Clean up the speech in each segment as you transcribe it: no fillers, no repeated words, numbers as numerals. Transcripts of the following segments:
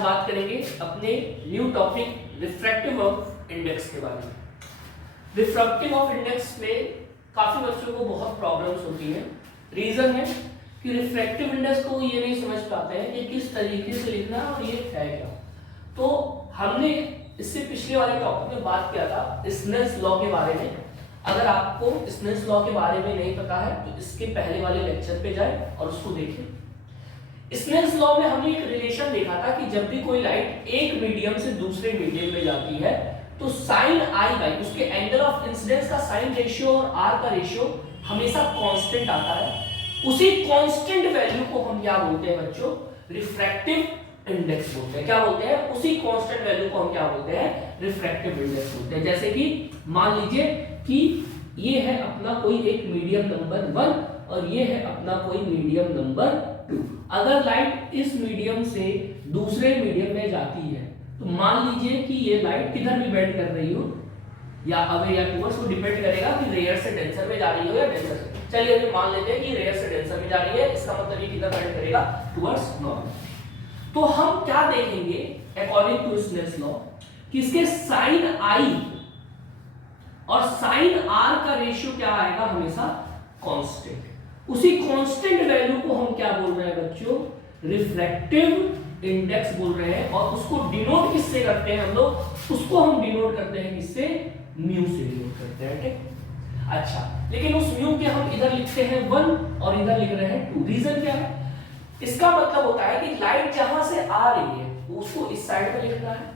आज बात करेंगे अपने new topic refractive of index के बारे में। रिफ्रैक्टिव ऑफ इंडेक्स में काफी बच्चों को बहुत प्रॉब्लम्स होती हैं। रीजन है कि रिफ्रैक्टिव इंडेक्स को ये नहीं समझ पाते हैं कि किस तरीके से लिखना है और ये है क्या। तो हमने इससे पिछले वाले टॉपिक में बात किया था स्नेल्स लॉ के बारे में। अगर आपको स्नेल्स लॉ के बारे में नहीं पता है तो इसके पहले वाले लेक्चर पे जाए और उसको देखें। स्नेल्स लॉ में हमने एक रिलेशन देखा था कि जब भी कोई लाइट एक मीडियम से दूसरे मीडियम में जाती है तो साइन आई बाई उसके एंगल ऑफ इंसिडेंस का साइन रेशियो और आर का रेशियो हमेशा कांस्टेंट आता है। उसी कांस्टेंट वैल्यू को हम क्या बोलते हैं बच्चों? रिफ्रैक्टिव इंडेक्स बोलते हैं। क्या बोलते हैं? उसी कांस्टेंट वैल्यू को हम क्या बोलते हैं? रिफ्रैक्टिव इंडेक्स बोलते हैं। जैसे कि मान लीजिए कि ये है अपना कोई एक मीडियम नंबर 1 और ये है अपना कोई मीडियम नंबर 2। अगर लाइट इस मीडियम से दूसरे मीडियम में जाती है तो मान लीजिए कि ये लाइट किधर भी बेंड कर रही हो, या अवे या टुवर्ड्स, वो डिपेंड करेगा कि रेयर से डेंसर में जा रही हो या डेंसर से। चलिए अभी मान लेते हैं कि रेयर से डेंसर में जा रही है, इसका मतलब ये किधर बेंड करेगा? Towards north. तो हम क्या देखेंगे अकॉर्डिंग टू स्नेल्स लॉ कि इसके साइन आई और साइन आर का रेशियो क्या आएगा? हमेशा कांस्टेंट। उसी कांस्टेंट वैल्यू को हम क्या बोल रहे हैं बच्चों? रिफ्रैक्टिव इंडेक्स बोल रहे हैं। और उसको डिनोट किससे करते हैं हम लोग? उसको हम डिनोट करते हैं किससे? म्यू से डिनोट करते हैं। ठीक, अच्छा, लेकिन उस म्यू के हम इधर लिखते हैं 1 और इधर लिख रहे हैं 2। रीजन क्या है? इसका मतलब होता है कि लाइट जहां से आ रही है उसको इस साइड में लिखना है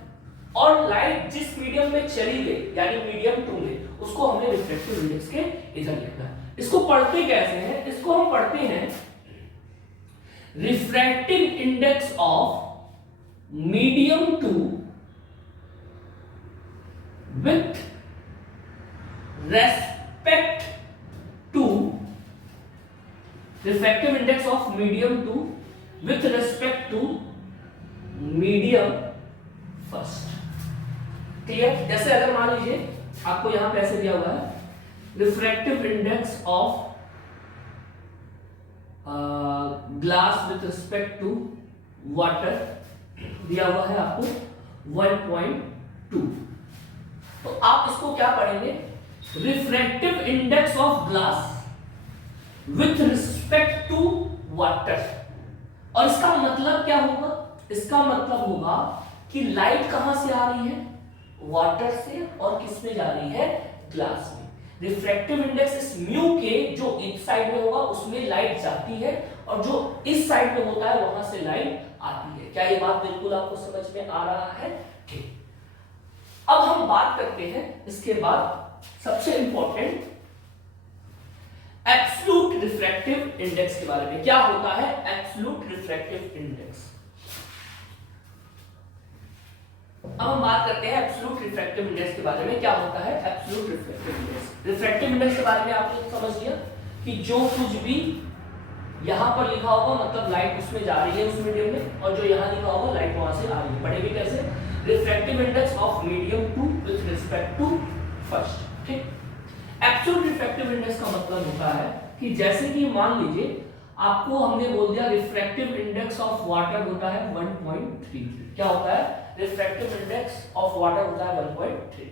और लाइट जिस मीडियम में चली गई यानी मीडियम 2 में उसको हमें रिफ्रैक्टिव इंडेक्स के इधर लिखना है। इसको पढ़ते कैसे हैं? इसको हम पढ़ते हैं refractive index of medium 2 with respect to refractive index of medium 2 with respect to medium first. Clear? जैसे अगर मान लीजिए आपको यहां पे ऐसे दिया हुआ है refractive index of glass with respect to water दिया हुआ है आपको 1.2। तो आप इसको क्या पढ़ेंगे? Refractive index of glass with respect to water. और इसका मतलब क्या होगा? इसका मतलब होगा कि लाइट कहां से आ रही है? वाटर से। और किस में जा रही है? ग्लास में। रिफ्रैक्टिव इंडेक्स इस म्यू के जो इस साइड में होगा उसमें लाइट जाती है और जो इस साइड में होता है वहां से लाइट आती है। क्या ये बात बिल्कुल आपको समझ में आ रहा है? ठीक, अब हम बात करते हैं इसके बाद सबसे इंपॉर्टेंट एब्सोल्यूट रिफ्रैक्टिव इंडेक्स के बारे में। क्या होता है एब्सोल्यूट रिफ्रैक्टिव इंडेक्स? अब हम बात करते हैं एब्सोल्यूट रिफ्रैक्टिव इंडेक्स के बारे में। क्या होता है absolute refractive index? Refractive index के बारे में आपने समझ लिया कि जो कुछ भी यहां पर लिखा होगा मतलब लाइट उसमें जा रही है उस मीडियम में, और जो यहां लिखा होगा लाइट वहां से आ रही है। पढ़ेंगे कैसे? Refractive index of medium 2 with respect to first. ठीक, एब्सोल्यूट रिफ्रैक्टिव इंडेक्स का मतलब होता है कि जैसे कि मान लीजिए आपको हमने बोल दिया रिफ्रैक्टिव इंडेक्स ऑफ वाटर होता है 1.33। क्या होता है? रिफ्रैक्टिव इंडेक्स ऑफ वाटर होता है 1.33।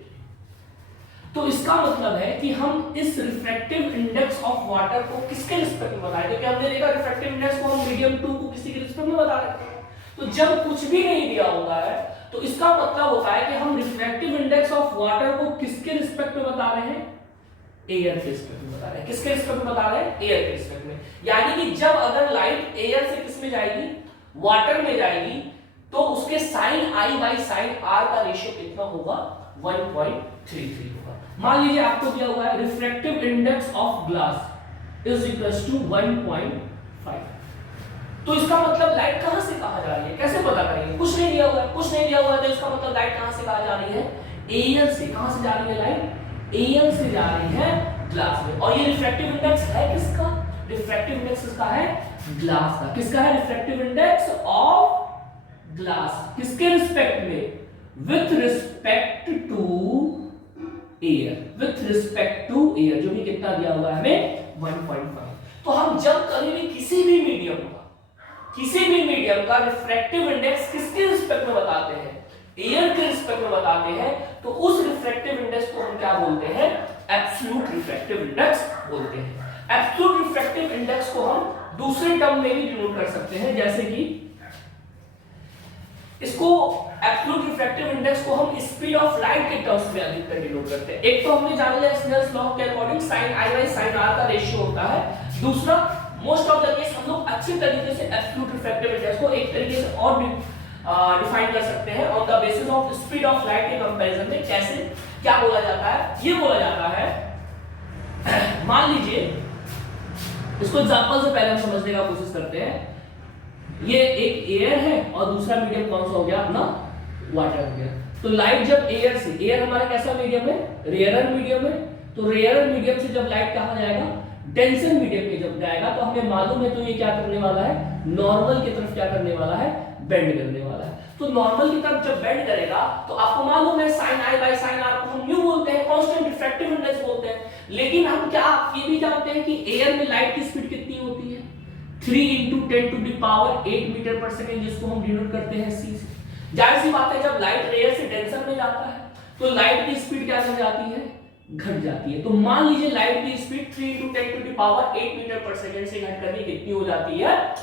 तो इसका मतलब है कि हम इस रिफ्रैक्टिव इंडेक्स ऑफ वाटर को किसके रिस्पेक्ट में बताएं? क्योंकि हमने देखा रिफ्रैक्टिव इंडेक्स को हम मीडियम 2 को किसी के रिस्पेक्ट में बता रहे हैं। तो जब कुछ भी नहीं दिया होता है तो इसका मतलब होता है कि हम रिफ्रैक्टिव इंडेक्स ऑफ वाटर को किसके रिस्पेक्ट में बता रहे हैं? एयर के रिस्पेक्ट में बता रहे हैं। किसके रिस्पेक्ट में बता रहे हैं? एयर के रिस्पेक्ट में। यानी कि जब अगर लाइट एयर से किस में जाएगी? वाटर में जाएगी, तो उसके sine i by sine r का रेशियो कितना होगा? 1.33 होगा। मान लीजिए आपको दिया हुआ है refractive index of glass is equals to 1.5। तो इसका मतलब लाइट कहां से कहां जा रही है? कैसे पता करेंगे? कुछ नहीं दिया हुआ है। कुछ नहीं दिया हुआ है तो इसका मतलब लाइट कहां से कहां जा रही है? एयर से। कहां से जा रही है लाइट? एयर से जा रही है ग्लास में। और ये रिफ्रैक्टिव इंडेक्स है किसका? रिफ्रैक्टिव इंडेक्स इसका है ग्लास का। किसका है? Refractive index of glass. किसके रिस्पेक्ट में? With respect to air. With respect to air, जो भी कितना दिया हुआ है हमें 1.5। तो हम जब कभी भी किसी भी मीडियम का किसी भी मीडियम का रिफ्रैक्टिव इंडेक्स किसके रिस्पेक्ट में बताते हैं, एयर के रिस्पेक्ट में बताते हैं, तो उस रिफ्रैक्टिव इंडेक्स को हम क्या बोलते हैं, एब्सोल्यूट रिफ्रैक्टिव इंडेक्स बोलते हैं। एब्सोल्यूट रिफ्रैक्टिव इंडेक्स को हम दूसरे टर्म में भी डिनोट कर सकते हैं, जैसे कि इसको एब्सोल्यूट रिफ्रैक्टिव इंडेक्स को हम स्पीड ऑफ लाइट के टर्म्स में अधिकतर डिनोट करते हैं। एक तो हमने जान लिया स्नेल्स लॉ के according sin i by sin r का रेशियो होता है। दूसरा मोस्ट ऑफ द केस हम लोग अच्छी तरीके से एब्सोल्यूट रिफ्रैक्टिव इंडेक्स को एक तरीके से और डिफाइन कर सकते हैं on the basis of speed of light के कंपैरिजन में। कैसे, क्या बोला जाता है, ये बोला जाता है मान लीजिए, इसको एग्जांपल से पहले हम समझने का कोशिश करते हैं। ये एक एयर है और दूसरा मीडियम कौन सा हो गया, अपना वाटर हो गया। तो लाइट जब एयर से, एयर हमारा कैसा मीडियम है, रेयरर मीडियम है, तो रेयरर मीडियम से जब लाइट कहां जाएगा, डेंसर मीडियम में जब जाएगा, तो हमें मालूम है तो ये क्या करने वाला है, नॉर्मल की तरफ क्या करने वाला है, बेंड करने वाला है। तो नॉर्मल की तरफ जब बेंड करेगा तो आपको मालूम है sin i by sin r को हम न्यू बोलते हैं, कांस्टेंट रिफ्रैक्टिव इंडेक्स बोलते हैं। लेकिन हम क्या ये भी जानते हैं कि एयर में लाइट की स्पीड कितनी होती है, 3 × 10⁸ मीटर पर सेकंड, जिसको हम डिनोट करते हैं c से। जाहिर सी बात है जब लाइट रेयर से डेंसर में जाता है तो लाइट की स्पीड क्या हो जाती है, घट जाती है। तो मान लीजिए लाइट की स्पीड 3 × 10⁸ मीटर पर सेकंड से घट करके कितनी हो जाती है,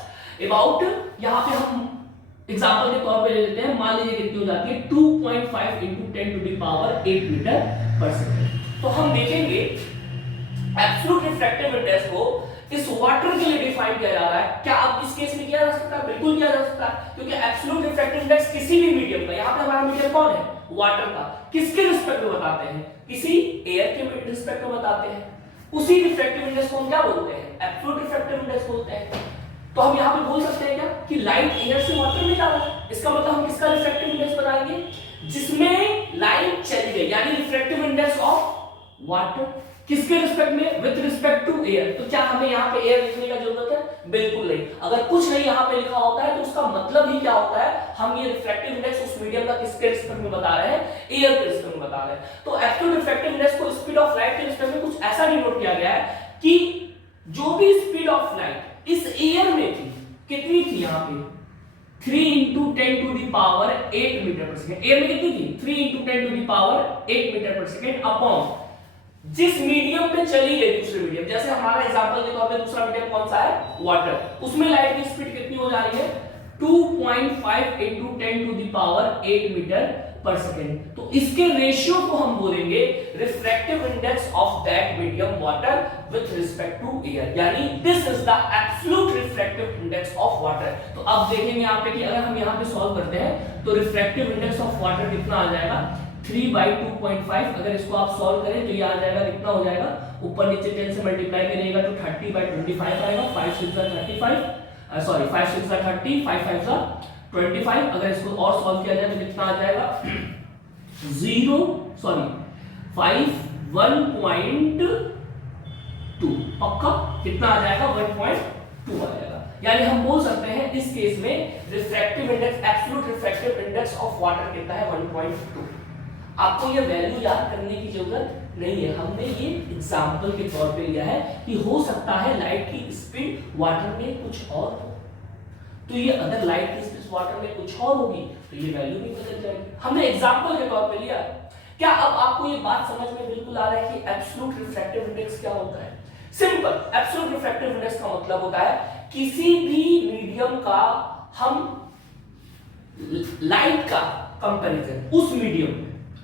अबाउट, यहां पे हम एग्जांपल के तौर पे ले लेते हैं, मान लीजिए कितनी हो जाती है 2.5 × 10⁸ मीटर पर सेकंड। तो हम देखेंगे एब्सोल्यूट रिफ्रैक्टिव इंडेक्स को इस वाटर के लिए डिफाइन किया जा रहा है। क्या अब इस केस में किया जा सकता है, बिल्कुल किया जा सकता है, क्योंकि एब्सोल्यूट रिफ्रैक्टिव इंडेक्स किसी भी मीडियम का, यहां पे हमारा मीडियम कौन है, वाटर का, किसके रिस्पेक्ट में बताते हैं, किसी एयर के रिस्पेक्ट में बताते हैं। उसी रिफ्रैक्टिव इंडेक्स को हम क्या बोलते हैं, एब्सोल्यूट रिफ्रैक्टिव इंडेक्स बोलते हैं। तो हम यहां पे बोल सकते हैं क्या कि लाइट एयर से वाटर में जा रहा है, इसका मतलब हम किसका रिफ्रैक्टिव इंडेक्स बनाएंगे, जिसमें लाइट चली गई, यानी रिफ्रैक्टिव इंडेक्स ऑफ वाटर, किसके रिस्पेक्ट में, विद रिस्पेक्ट टू एयर। तो क्या हमें यहाँ पे एयर लिखने का जरूरत है, बिल्कुल नहीं। अगर कुछ नहीं यहाँ पे लिखा होता है तो उसका मतलब ही क्या होता है, हम ये रिफ्रैक्टिव इंडेक्स उस मीडियम का किसके रिस्पेक्ट में बता रहे हैं, एयर के रिस्पेक्ट में बता रहे हैं। तो एब्सोल्यूट रिफ्रैक्टिव इंडेक्स को स्पीड ऑफ लाइट के रिस्पेक्ट में कुछ ऐसा डिनोट किया गया है कि जो भी स्पीड ऑफ लाइट इस एयर में थी, कितनी थी यहाँ पे, 3 × 10⁸ मीटर पर सेकंड, एयर में कितनी थी, 3 × 10⁸ मीटर पर सेकंड अपॉन जिस मीडियम में चली गई दूसरे मीडियम, जैसे हमारा एग्जांपल के तौर पे दूसरा मीडियम कौन सा है, वाटर, उसमें लाइट की स्पीड कितनी हो जा रही है, 2.5 × 10⁸ मीटर पर सेकंड। तो इसके रेशियो को हम बोलेंगे refractive index of that medium water with respect to air, यानी this is the absolute refractive index of water. तो अब देखेंगे यहाँ पे कि अगर हम यहाँ पे सॉल्व करते हैं तो रिफ्रैक्टिव इंडेक्स ऑफ वाटर कितना आ जाएगा, 3/2.5। अगर इसको आप सॉल्व करें तो ये आ जाएगा, कितना हो जाएगा, ऊपर नीचे 10 से मल्टीप्लाई करिएगा तो 30/25 आएगा, 5 6 35, सॉरी 5 6 30, 5 5 25। अगर इसको और सॉल्व किया जाए तो कितना आ जाएगा, 1.2 पक्का कितना आ जाएगा, 1.2 आ जाएगा। यानी हम बोल सकते हैं इस केस में refractive index, absolute refractive index of water कितना है, 1.2। आपको ये वैल्यू याद करने की जरूरत नहीं है, हमने ये एग्जांपल के तौर पे लिया है कि हो सकता है लाइट की स्पीड वाटर में कुछ और हो, तो ये अगर लाइट की स्पीड वाटर में कुछ और होगी तो ये वैल्यू भी बदल जाएगी। हमने एग्जांपल के तौर पे लिया। क्या अब आपको ये बात समझ में बिल्कुल आ रहा है कि एब्सोल्यूट रिफ्रैक्टिव इंडेक्स क्या होता है? सिंपल, एब्सोल्यूट रिफ्रैक्टिव इंडेक्स का मतलब होता है किसी भी मीडियम का हम लाइट का कंपैरिजन, उस मीडियम,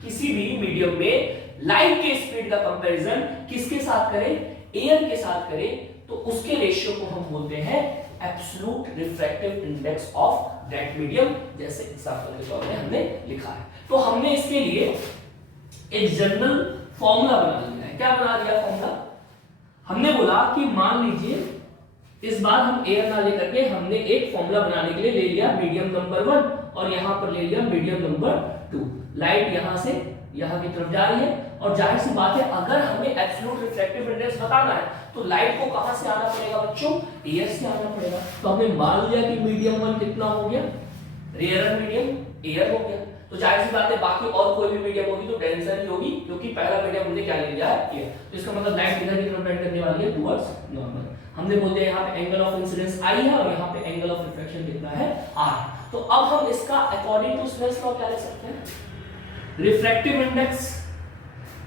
किसी भी मीडियम में लाइट के स्पीड का कंपैरिजन किसके साथ करें, एयर के साथ करें, तो उसके रेशियो को हम बोलते हैं absolute refractive index of that medium, जैसे एग्जांपल के तौर पे हमने लिखा है। तो हमने इसके लिए एक जनरल फॉर्मूला बना लिया है। क्या बना दिया फॉर्मूला? हमने बोला कि मान लीजिए इस बार हम एयर ना लेकर के हमने एक फॉर्मूला बनाने के लिए ले लिया मीडियम नंबर 1 और यहां पर ले लिया मीडियम नंबर 2। लाइट यहां से यहां की तरफ जा रही है और जाहिर सी बात है अगर हमें एब्सोल्यूट रिफ्रैक्टिव इंडेक्स बताना है तो लाइट को कहां से आना पड़ेगा बच्चों, एयर से आना पड़ेगा। तो हमने मान लिया कि मीडियम 1 कितना हो गया, रेयरर मीडियम एयर हो गया। तो जाहिर सी बात है बाकी और कोई भी मीडियम होगी तो डेंसर ही होगी, क्योंकि पहला मीडियम हमने क्या ले लिया है एयर। तो इसका मतलब लाइट इधर की तरफ बेंड करने वाली है टुवर्ड्स नॉर्मल। हमने बोल दिया यहाँ पे एंगल ऑफ इंसिडेंस आई है और यहाँ पे एंगल ऑफ रिफ्लेक्शन कितना है आर। तो अब हम इसका अकॉर्डिंग टू स्नेल्स लॉ क्या लिख सकते हैं, रिफ्रैक्टिव इंडेक्स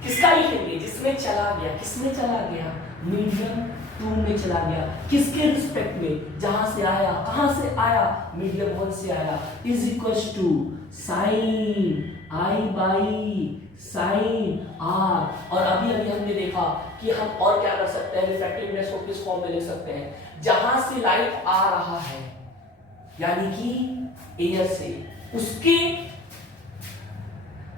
किसका लिखेंगे, जिसमें चला गया, किसमें चला गया, मीडियम 2 में चला गया, किसके रिस्पेक्ट में, जहां से आया, कहां से आया, मीडियम 1 से आया, is equals to sine i by sine r. और अभी अभी हमने देखा कि हम और क्या कर सकते हैं, रिफ्रैक्टिव इंडेक्स को किस फॉर्म में लिख सकते हैं, जहां से लाइट आ रहा है यानी कि एयर से,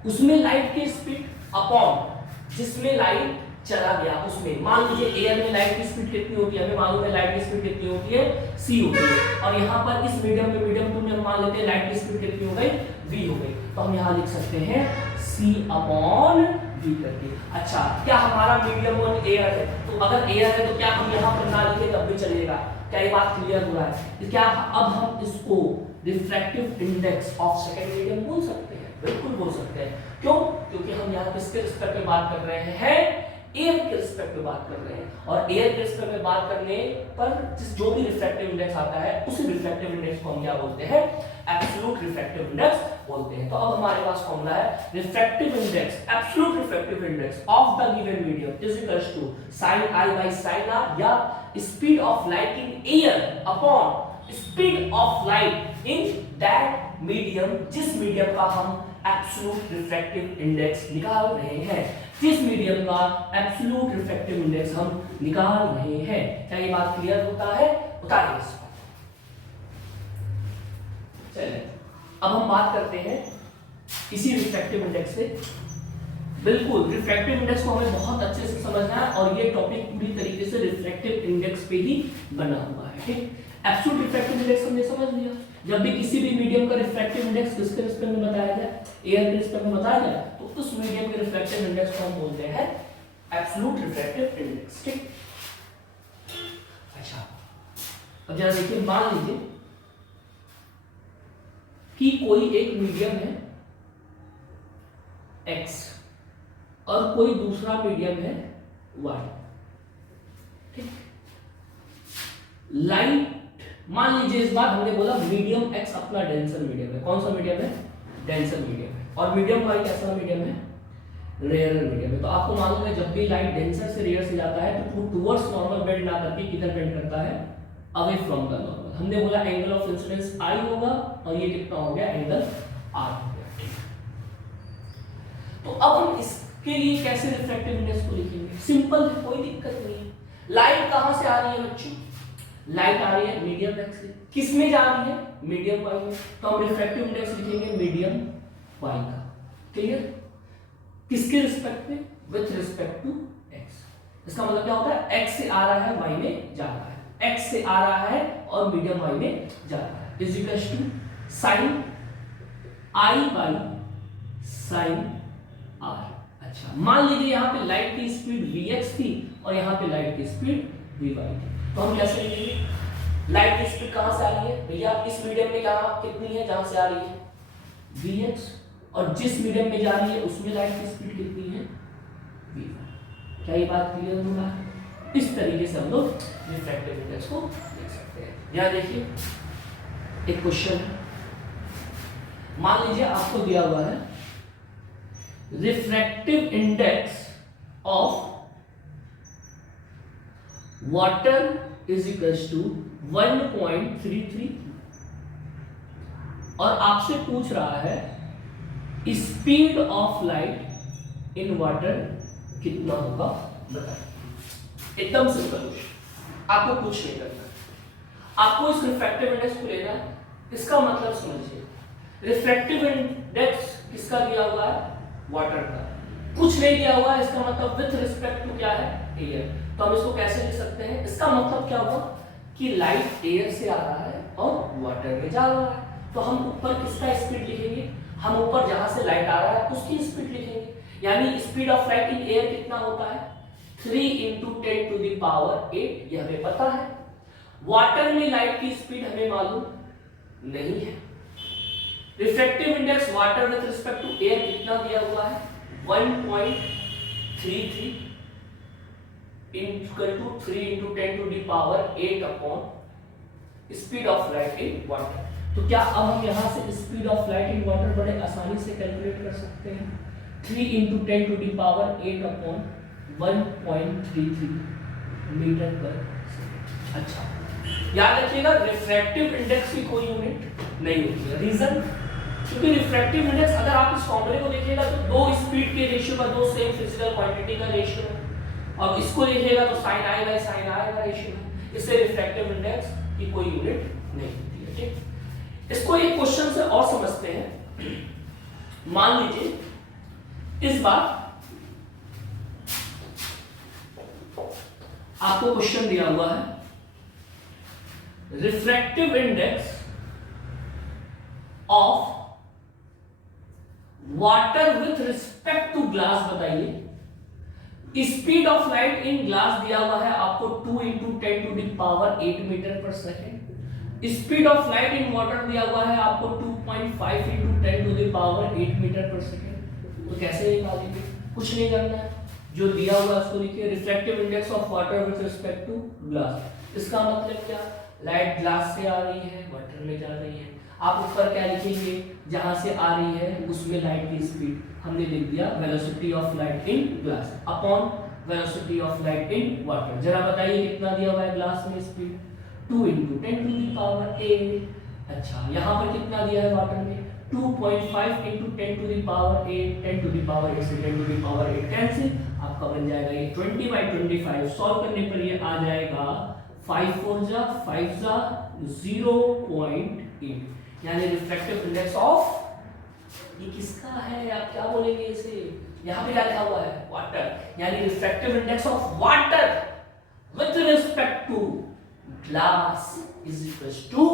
उसमें लाइट की स्पीड अपॉन जिसमें लाइट चला गया उसमें। मान लीजिए एयर में लाइट की स्पीड कितनी होती है, हमें मालूम है लाइट की स्पीड कितनी होती है, c होती है, और यहाँ पर इस मीडियम में मीडियम 2 में हम मान लेते हैं लाइट की स्पीड कितनी हो गई, v हो गई। तो हम यहाँ लिख सकते हैं c अपॉन v करके। अच्छा, क्या हमारा मीडियम 1 एयर है, तो अगर एयर है तो क्या हम यहाँ पर ना लिखे तब भी चलेगा, क्या ये बात क्लियर हो रहा है? क्या अब हम इसको refractive index of second medium बोल सकते हैं? बिल्कुल बोल सकते हैं। क्यों? क्योंकि हम यहाँ किसके रिस्पेक्ट में बात कर रहे हैं, एयर के रिस्पेक्ट में बात कर रहे हैं, और एयर के रिस्पेक्ट में बात करने पर जो भी रिफ्रैक्टिव इंडेक्स आता है उसी रिफ्रैक्टिव इंडेक्स को हम क्या बोलते हैं, एब्सोल्यूट रिफ्रैक्टिव इंडेक्स बोलते हैं। तो अब हमारे पास फॉर्मूला है refractive index, absolute refractive index of the given medium is equals to sin i by sin r, या speed of light in air upon speed of light in that medium, जिस medium का हम absolute refractive index निकाल रहे हैं, जिस medium का absolute refractive index हम निकाल रहे हैं। क्या ये बात क्लियर होता है? बताइए इस बात। चलिए अब हम बात करते हैं इसी रिफ्रैक्टिव इंडेक्स से। बिल्कुल रिफ्रैक्टिव इंडेक्स को हमें बहुत अच्छे से समझना है, और ये टॉपिक पूरी तरीके से रिफ्रैक्टिव इंडेक्स पे ही बना हुआ है। ठीक, एब्सोल्यूट रिफ्रैक्टिव इंडेक्स हमने समझ लिया। जब भी किसी भी मीडियम का रिफ्रैक्टिव इंडेक्स किसके रिस्पेक्ट में बताया जाए, एयर के रिस्पेक्ट में बताया जाए, तो उस मीडियम के रिफ्रैक्टिव इंडेक्स को हम बोलते हैं एब्सोल्यूट रिफ्रैक्टिव इंडेक्स। ठीक, अच्छा अब जरा देखिए, मान लीजिए कि कोई एक मीडियम है x और कोई दूसरा मीडियम है y। ठीक, लाइट मान लीजिए इस बार हमने बोला मीडियम x अपना डेंसर मीडियम है। कौन सा मीडियम है? डेंसर मीडियम है। और मीडियम y कैसा मीडियम है? रेयर मीडियम है। तो आपको मालूम है जब भी लाइट डेंसर से रेयर से जाता है तो वो टुवर्ड्स नॉर्मल बेंड ना करके किधर बेंड करता है? Away from the normal. हमने बोला एंगल ऑफ इंसिडेंस i होगा, और ये कितना हो गया? एंगल r हो गया। तो अब हम इसके लिए कैसे रिफ्रैक्टिव इंडेक्स को लिखेंगे? सिंपल है, कोई दिक्कत नहीं है। लाइट कहां से आ रही है बच्चों? लाइट आ रही है मीडियम x से। किस में जा रही है? मीडियम y में। तो हम रिफ्रैक्टिव इंडेक्स लिखेंगे मीडियम y का। क्लियर? किसके रिस्पेक्ट में? With respect to x। इसका मतलब क्या होता है? x से आ रहा है, y में जा रहा है, x से आ रहा है और मीडियम y में जा रहा है, is equals to sin i by sin r। अच्छा, मान लीजिए यहाँ पे लाइट की स्पीड vx थी और यहाँ पे लाइट की स्पीड vy थी। तो हम कैसे लिखेंगे? लाइट की स्पीड कहां से आ रही है भैया? इस मीडियम में क्या कितनी है जहां से आ रही है? vx, और जिस मीडियम में जा रही है उसमें लाइट की स्पीड कितनी है? vy। क्या ये बात क्लियर हो रहा है? इस तरीके से हम लोग रिफ्रैक्टिव इंडेक्स को लिख सकते हैं। यहाँ देखिए एक क्वेश्चन है, मान लीजिए आपको दिया हुआ है refractive index of water is equals to 1.33, और आपसे पूछ रहा है speed of light in water कितना होगा बताइए। एकदम सिंपल क्वेश्चन, आपको कुछ नहीं करना, आपको इस रिफ्रैक्टिव इंडेक्स को लेना है। इसका मतलब समझिए, रिफ्रैक्टिव इंडेक्स किसका दिया हुआ है? वाटर का। कुछ नहीं दिया हुआ है, इसका मतलब विथ रिस्पेक्ट टू क्या है? एयर। तो हम इसको कैसे लिख सकते हैं? इसका मतलब क्या होगा कि लाइट एयर से आ रहा है और वाटर में जा रहा है। तो हम ऊपर किसका स्पीड लिखेंगे? हम ऊपर जहां से लाइट आ रहा है उसकी स्पीड लिखेंगे। यानी speed of light in air कितना होता है? 3 × 10⁸ यह हमें पता है। वाटर में लाइट की स्पीड हमें मालूम नहीं है, refractive index water with respect to air कितना दिया हुआ है 1.33 equal to 3 into 10 to the power 8 upon speed of light in water. तो क्या अब हम यहाँ से speed of light in water बड़े आसानी से कैलकुलेट कर सकते हैं 3 into 10 to the power 8 upon 1.33 metre पर सेकंड। अच्छा याद रखिएगा रिफ्रैक्टिव इंडेक्स की कोई यूनिट नहीं होती है। रीजन क्योंकि रिफ्रैक्टिव इंडेक्स अगर आप इस फॉर्मूले को देखिएगा तो दो स्पीड के रेशियो का दो सेम फिजिकल क्वांटिटी का रेशियो है और इसको देखिएगा तो sin i by sin r का रेशियो है। इससे रिफ्रैक्टिव इंडेक्स की कोई यूनिट नहीं होती है। ठीक, इसको एक क्वेश्चन से और समझते हैं। मान लीजिए इस बार आपको क्वेश्चन दिया हुआ है refractive index of water with respect to glass बताइए। Speed of light in glass दिया हुआ है आपको 2 into 10 to the power 8 metre पर second. Speed of light in water दिया हुआ है आपको 2.5 into 10 to the power 8 metre पर सेकेंड। तो कैसे निकालेंगे? कुछ नहीं करना है, जो दिया हुआ है उसको लिखिए refractive index of water with respect to glass. इसका मतलब क्या, लाइट ग्लास से आ रही है वाटर में जा रही है। आप ऊपर क्या लिखेंगे, जहां से आ रही है उसमें लाइट की स्पीड हमने लिख दिया velocity of light in glass upon velocity of light in water. जरा बताइए कितना दिया हुआ है ग्लास में speed 2 into 10 to the power 8। अच्छा यहाँ पर कितना दिया है वाटर में 2.5 into 10 to the power 8। 10 to the power 8 से 10 to the power 8 कैंसिल, आपका बन जाएगा ये 20/25। सॉल्व करने पर ये आ जाएगा 5 4 जा 5 जा 0.8 यानी रिफ्रैक्टिव इंडेक्स ऑफ, ये किसका है आप क्या बोलेंगे इसे, यहाँ पे क्या लिखा हुआ है वाटर, यानी refractive index of water with respect to glass is equal to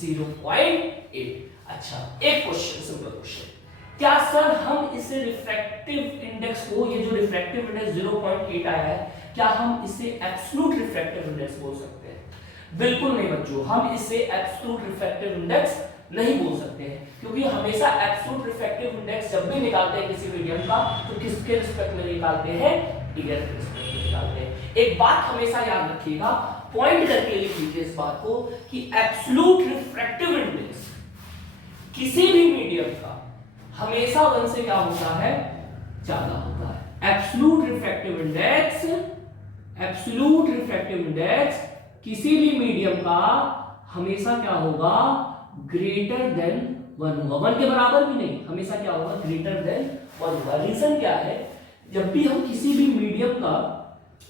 0.8। अच्छा एक क्वेश्चन, सिंपल क्वेश्चन, क्या सर हम इसे रिफ्रैक्टिव इंडेक्स को, ये जो रिफ्रैक्टिव इंडेक्स 0.8 आया है, क्या हम इसे एब्सोल्यूट रिफ्रैक्टिव इंडेक्स बोल सकते हैं? बिल्कुल नहीं बच्चों, हम इसे एब्सोल्यूट रिफ्रैक्टिव इंडेक्स नहीं बोल सकते हैं, क्योंकि हमेशा एब्सोल्यूट रिफ्रैक्टिव इंडेक्स जब भी निकालते हैं किसी मीडियम का तो किसके रिस्पेक्ट में निकालते हैं, एयर के रिस्पेक्ट में निकालते हैं। एक बात हमेशा याद रखिएगा, पॉइंट करके लिख लीजिए इस बात को कि एब्सोल्यूट रिफ्रैक्टिव इंडेक्स किसी भी मीडियम का हमेशा 1 से क्या होता है, ज्यादा होता है। एब्सोल्यूट रिफ्रैक्टिव इंडेक्स किसी भी मीडियम का हमेशा क्या होगा, ग्रेटर देन 1 होगा। 1 के बराबर भी नहीं, हमेशा क्या होगा, ग्रेटर देन 1 होगा। रीजन क्या है, जब भी हम किसी भी मीडियम का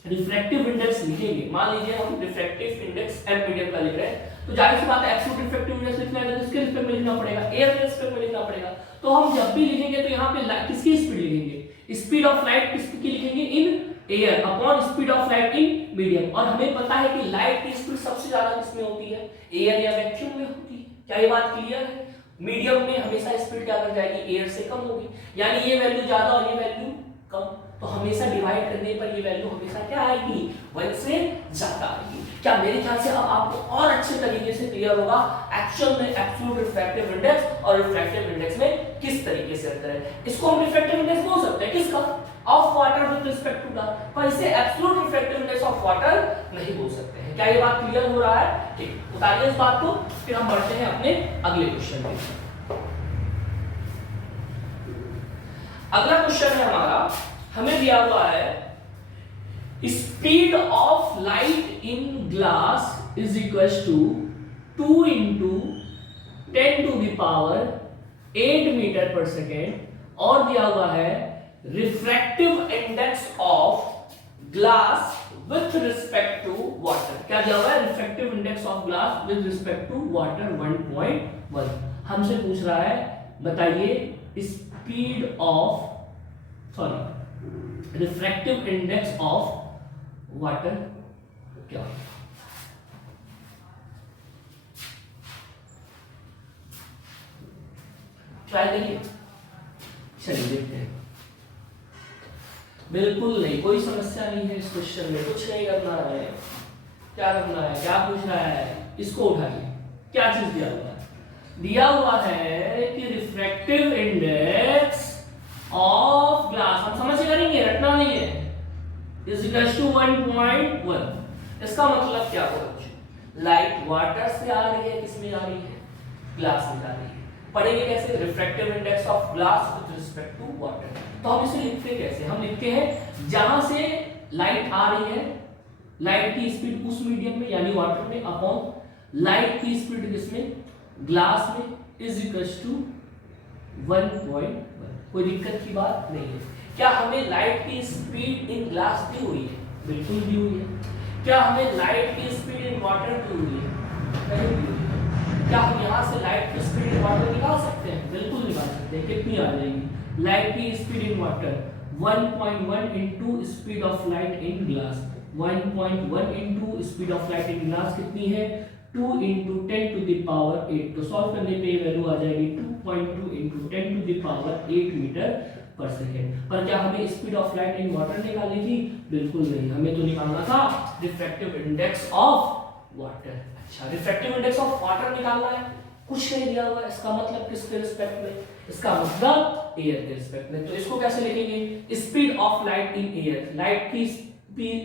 रिफ्रैक्टिव इंडेक्स लिखेंगे, मान लीजिए हम रिफ्रैक्टिव इंडेक्स m मीडियम का लिख रहे हैं, तो जाहिर सी बात है एब्सोल्यूट रिफ्रैक्टिव इंडेक्स लिखना है तो इसके रिस्पेक्ट में लिखना पड़ेगा, एयर के रिस्पेक्ट में लिखना पड़ेगा। तो हम जब भी लिखेंगे तो यहाँ पे किसकी स्पीड लिखेंगे, स्पीड ऑफ लाइट किसकी लिखेंगे, इन air upon speed of light in medium. और हमें पता है कि लाइट की स्पीड सबसे ज्यादा किसमें होती है, एयर या वैक्यूम में होती है। क्या ये बात क्लियर है? मीडियम में हमेशा स्पीड क्या कर जाएगी, एयर से कम होगी, यानी ये वैल्यू ज्यादा और ये वैल्यू कम, तो हमेशा डिवाइड करने पर ये वैल्यू हमेशा क्या आएगी, 1 से ज्यादा आएगी। क्या मेरे ख्याल से अब आपको और अच्छे तरीके से क्लियर होगा एक्चुअल में एब्सोल्यूट रिफ्रैक्टिव इंडेक्स और रिफ्रैक्टिव इंडेक्स में किस तरीके से अंतर है। इसको हम रिफ्रैक्टिव इंडेक्स बोल सकते हैं किसका, of water with respect to glass, पर इसे absolute refractive index of water नहीं बोल सकते हैं। क्या ये बात क्लियर हो रहा है? ठीक, उतारिए इस बात को, फिर हम बढ़ते हैं अपने अगले क्वेश्चन पे। अगला क्वेश्चन है हमारा, हमें दिया हुआ है speed of light in glass is equal to 2 into 10 to the power 8 metre पर सेकेंड, और दिया हुआ है refractive index of glass with respect to water. क्या दिया हुआ है, refractive index of glass with respect to water 1.1। हमसे पूछ रहा है बताइए speed of refractive index of water क्या है। ट्राई देखिए, चलिए देखते हैं। बिल्कुल नहीं, कोई समस्या नहीं है इस क्वेश्चन में, कुछ नहीं करना है। क्या करना है, क्या पूछ रहा है, इसको उठाइए, क्या चीज दिया हुआ है, दिया हुआ है कि रिफ्रैक्टिव इंडेक्स ऑफ ग्लास, हम समझ करेंगे, रटना नहीं है, इज इक्वल टू 1.1। इसका मतलब क्या होगा? लाइट वाटर से आ रही है, किसमें आ रही है? ग्लास में आ रही है। पढ़ेंगे कैसे? Refractive index of glass with respect to water. तो हम इसे लिखते कैसे? हम लिखते हैं जहां से लाइट आ रही है, लाइट की स्पीड उस मीडियम में यानी वाटर में अपॉन लाइट की स्पीड किसमें? ग्लास में, इज इक्वल टू 1.1। कोई दिक्कत की बात नहीं है। क्या हमें लाइट की स्पीड इन ग्लास दी हुई है? बिल्कुल दी हुई है। क्या हमें लाइट की स्पीड इन वाटर दी हुई है? नहीं दी हुई है। क्या हम यहाँ से लाइट की स्पीड इन वाटर निकाल सकते हैं? बिल्कुल निकाल सकते हैं। कितनी आ जाएगी? लाइट की speed in water 1.1 into speed of light in glass. 1.1 into speed of light in glass कितनी है? 2 इंटू 10 टू द पावर 8। तो सॉल्व करने पे ये वैल्यू आ जाएगी 2.2 into 10 to the power 8 metre पर सेकेंड। पर क्या हमें speed of light in water निकालनी थी? बिल्कुल नहीं, हमें तो निकालना था रिफ्रैक्टिव इंडेक्स ऑफ वाटर। अच्छा, रिफ्रैक्टिव इंडेक्स ऑफ वाटर निकालना है, कुछ नहीं दिया हुआ। इसका मतलब किसके रिस्पेक्ट में? इसका मतलब एयर के रिस्पेक्ट में। तो इसको कैसे लिखेंगे? Speed of light in air. Light की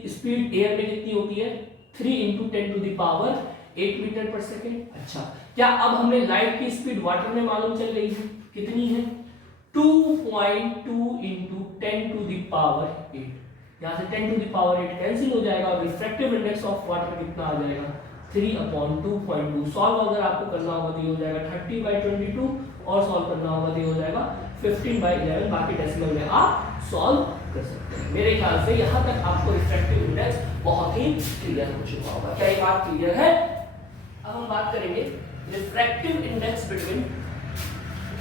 स्पीड एयर में कितनी होती है? 3 into 10 to the power 8 metre पर सेकेंड। अच्छा, क्या अब हमें लाइट की स्पीड वाटर में मालूम चल रही है? कितनी है? 2.2 इंटू 10 टू द पावर 8। यहाँ से 10 टू द पावर 8 कैंसिल हो जाएगा और रिफ्रैक्टिव इंडेक्स ऑफ वाटर कितना आ जाएगा? 3/2.2। सॉल्व अगर आपको करना होगा तो ये हो जाएगा 30/22 और सॉल्व करना होगा तो ये हो जाएगा 15/11। बाकी डेसिमल में आप सॉल्व कर सकते हैं। मेरे ख्याल से यहाँ तक आपको रिफ्रैक्टिव इंडेक्स बहुत ही क्लियर हो चुका होगा। क्या ये बात क्लियर है? अब हम बात करेंगे refractive index between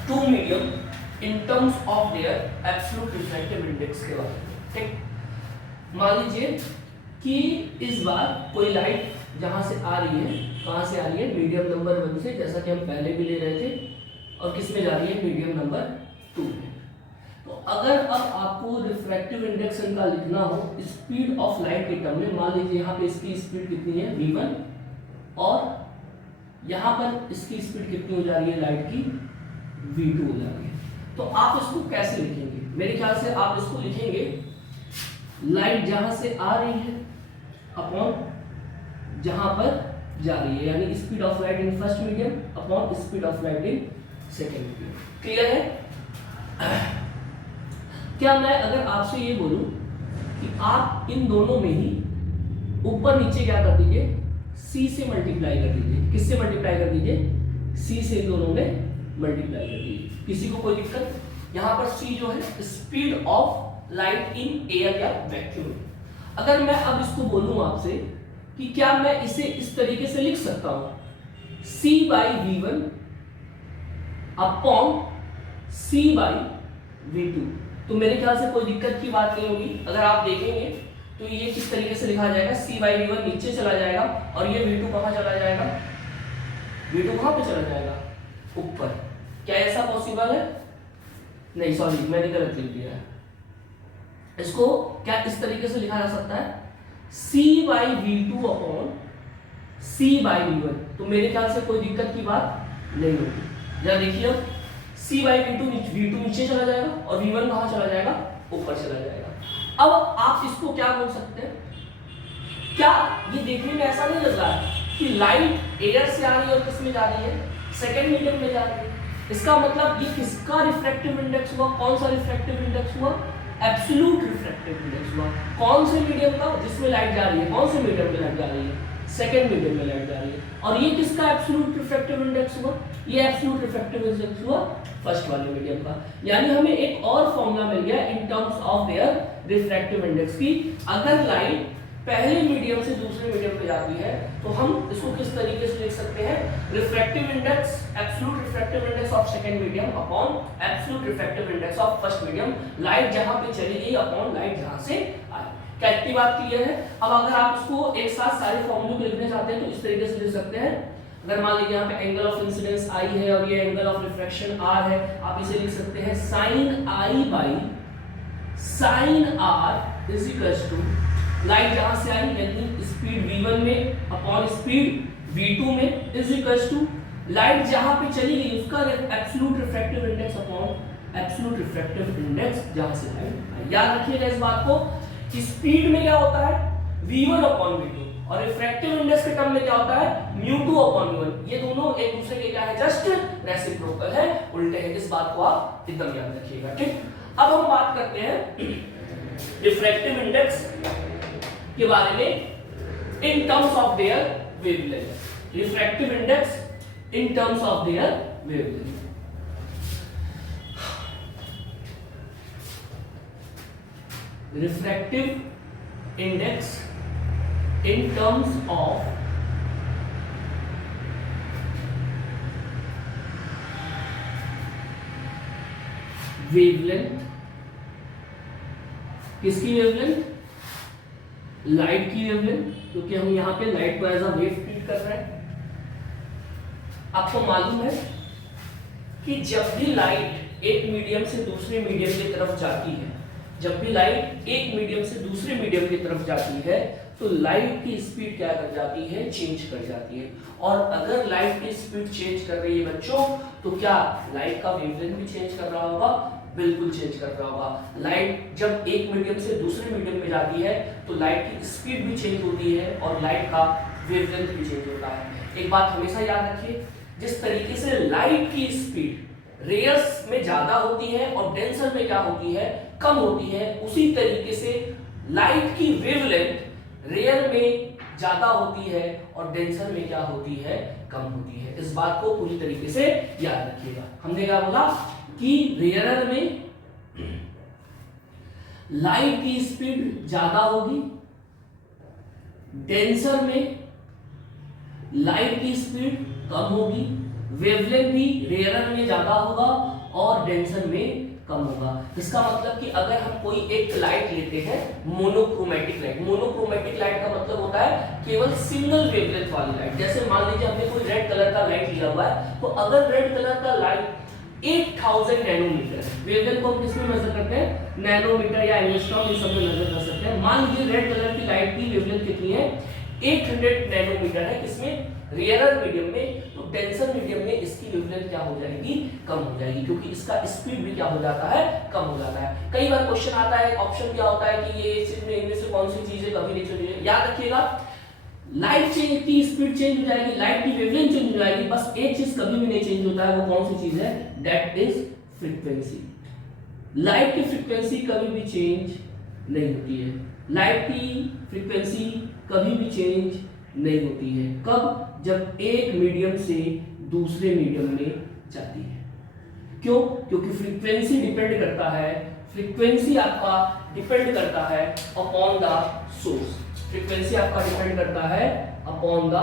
two medium in terms of their absolute refractive index के बारे में। ठीक, मान लीजिए कि इस बार कोई लाइट जहां से आ रही है, कहां से आ रही है? मीडियम नंबर 1 से, जैसा कि हम पहले भी ले रहे थे, और किस में जा रही है? मीडियम नंबर 2 में। तो अगर अब आपको रिफ्रैक्टिव इंडेक्स इनका लिखना हो स्पीड ऑफ लाइट के टर्म में, मान लीजिए यहाँ पे इसकी स्पीड कितनी है? v1, और यहाँ पर इसकी स्पीड कितनी हो जा रही है? लाइट की v2 हो जा रही है। तो आप इसको कैसे लिखेंगे? मेरे ख्याल से आप इसको लिखेंगे लाइट जहां से आ रही है अपॉन जहां पर जा रही है, यानी speed of light in first medium upon speed of light in second medium. Clear है? क्या मैं अगर आपसे ये बोलूं कि आप इन दोनों में ही ऊपर नीचे क्या कर दीजिए? c से मल्टीप्लाई कर दीजिए। किससे मल्टीप्लाई कर दीजिए? c से इन दोनों में मल्टीप्लाई कर दीजिए। किसी को कोई दिक्कत? यहाँ पर c जो है speed of light in air या वैक्यूम। अगर मैं अब इसको बोलूं आपसे कि क्या मैं इसे इस तरीके से लिख सकता हूं? c/v1 upon c/v2। तो मेरे ख्याल से कोई दिक्कत की बात नहीं होगी। अगर आप देखेंगे तो ये किस तरीके से लिखा जाएगा? c/v1 नीचे चला जाएगा और ये v2 कहां चला जाएगा? v2 कहां पे चला जाएगा? ऊपर। क्या ऐसा पॉसिबल है? नहीं, सॉरी, मैंने गलत लिख दिया है। इसको क्या इस तरीके से लिखा जा सकता है? c/v2 upon c/v1। तो मेरे ख्याल से कोई दिक्कत की बात नहीं होगी। जरा देखिए, अब c/v2 v2 नीचे चला जाएगा और v1 कहां चला जाएगा? ऊपर चला जाएगा। अब आप इसको क्या बोल सकते हैं? क्या ये देखने में ऐसा नहीं लग रहा है कि लाइट एयर से आ रही है और किस में जा रही है? सेकेंड मीडियम में जा रही है। इसका मतलब ये किसका रिफ्रैक्टिव इंडेक्स हुआ? कौन सा रिफ्रैक्टिव इंडेक्स हुआ? एब्सोल्यूट रिफ्रैक्टिव इंडेक्स हुआ। कौन से मीडियम का? जिसमें लाइट जा रही है। कौन से मीडियम में लाइट जा रही है? सेकेंड मीडियम में लाइट जा रही है। और ये किसका एब्सोल्यूट रिफ्रैक्टिव इंडेक्स हुआ? ये एब्सोल्यूट रिफ्रैक्टिव इंडेक्स हुआ फर्स्ट वाले मीडियम का। यानी हमें एक और फॉर्मूला मिल गया in terms of their refractive index की। अगर लाइट पहले मीडियम से दूसरे मीडियम पे जाती है तो हम इसको किस तरीके से लिख सकते हैं? Refractive index, absolute refractive index of second medium upon absolute refractive index of first medium. Light जहां पे चली गई अपॉन लाइट जहां से आई। क्या इतनी बात क्लियर है? अब अगर आप इसको एक साथ सारे फॉर्मूले को लिखने चाहते हैं तो इस तरीके से लिख सकते हैं। अगर मान लीजिए यहाँ पे एंगल ऑफ इंसिडेंस I है और ये एंगल ऑफ रिफ्रैक्शन R है, आप इसे लिख सकते हैं sin I by sin R is equals to light जहां से आई यानी स्पीड v1 में अपॉन स्पीड v2 में इज इक्वल्स टू लाइट जहां पे चली गई उसका absolute refractive index upon absolute refractive index जहां से लाइट, याद रखिएगा इस बात को कि स्पीड में क्या होता है v1 अपॉन v2 और रिफ्रैक्टिव इंडेक्स के टर्म में क्या होता है mu2 अपॉन v1। ये दोनों एक दूसरे के क्या है जस्ट रेसिप्रोकल है, उल्टे हैं। इस बात को आप एकदम याद रखिएगा, ठीक। अब हम बात करते हैं रिफ्रैक्टिव इंडेक्स के बारे में in terms of their wavelength. Refractive index in terms of their wavelength. Refractive index in terms of wavelength, किसकी वेवलेंथ? लाइट की वेवलेंथ, क्योंकि हम यहाँ पे लाइट को एज अ वेव ट्रीट कर रहे हैं। आपको मालूम है कि जब भी लाइट एक मीडियम से दूसरे मीडियम की तरफ जाती है, जब भी लाइट एक मीडियम से दूसरे मीडियम की तरफ जाती है तो लाइट की स्पीड क्या कर जाती है चेंज कर जाती है। और अगर लाइट की स्पीड चेंज कर रही है बच्चों तो क्या लाइट का वेवलेंथ भी चेंज कर रहा होगा? बिल्कुल चेंज कर रहा होगा। लाइट जब एक मीडियम से दूसरे मीडियम में जाती है तो लाइट की स्पीड भी चेंज होती है और लाइट का वेवलेंथ भी चेंज होता है। एक बात हमेशा याद रखिए, जिस तरीके से लाइट की स्पीड रेयर्स में ज्यादा होती है और डेंसर में क्या होती है कम होती है, उसी तरीके से लाइट की वेवलेंथ रेयर में ज्यादा होती है और डेंसर में क्या होती है कम होती है। इस बात को पूरी तरीके से याद रखिएगा। हमने क्या बोला कि रेयरर में लाइट की स्पीड ज्यादा होगी, डेंसर में लाइट की स्पीड कम होगी, वेवलेंथ भी रेयरर में ज्यादा होगा और डेंसर में कम होगा। इसका मतलब कि अगर हम कोई एक लाइट लेते हैं मोनोक्रोमैटिक लाइट, मोनोक्रोमैटिक लाइट का मतलब होता है केवल सिंगल वेवलेंथ वाली लाइट। जैसे मान लीजिए हमने कोई रेड कलर का लाइट लिया हुआ है, तो अगर रेड कलर का लाइट 8000 नैनोमीटर, वेवलेंथ को हम किसमें मेजर करते हैं नैनोमीटर या एंगस्ट्रॉम, ये सब में मेजर कर सकते हैं। मान लीजिए रेड कलर की लाइट की वेवलेंथ कितनी है 800 नैनोमीटर है, किसमें रेयरर मीडियम में, तो डेंसर मीडियम में इसकी वेवलेंथ क्या हो जाएगी कम हो जाएगी, क्योंकि इसका स्पीड भी क्या हो जाता है कम हो जाता है। कई बार क्वेश्चन आता है, ऑप्शन क्या होता है कि ये इनमें से कौन सी चीज है, कभी नहीं चलेगी। याद रखिएगा लाइट चेंज की स्पीड चेंज हो जाएगी, लाइट की वेवलेंथ चेंज हो जाएगी, बस एक चीज कभी भी नहीं चेंज होता है, वो कौन सी चीज है, दैट इज फ्रीक्वेंसी। लाइट की फ्रीक्वेंसी कभी भी चेंज नहीं होती है, लाइट की फ्रीक्वेंसी कभी भी चेंज नहीं होती है। कब? जब एक मीडियम से दूसरे मीडियम में जाती है। क्यों? क्योंकि फ्रीक्वेंसी डिपेंड करता है, फ्रीक्वेंसी आपका डिपेंड करता है अपॉन द सोर्स, फ्रीक्वेंसी आपका डिपेंड करता है अपॉन द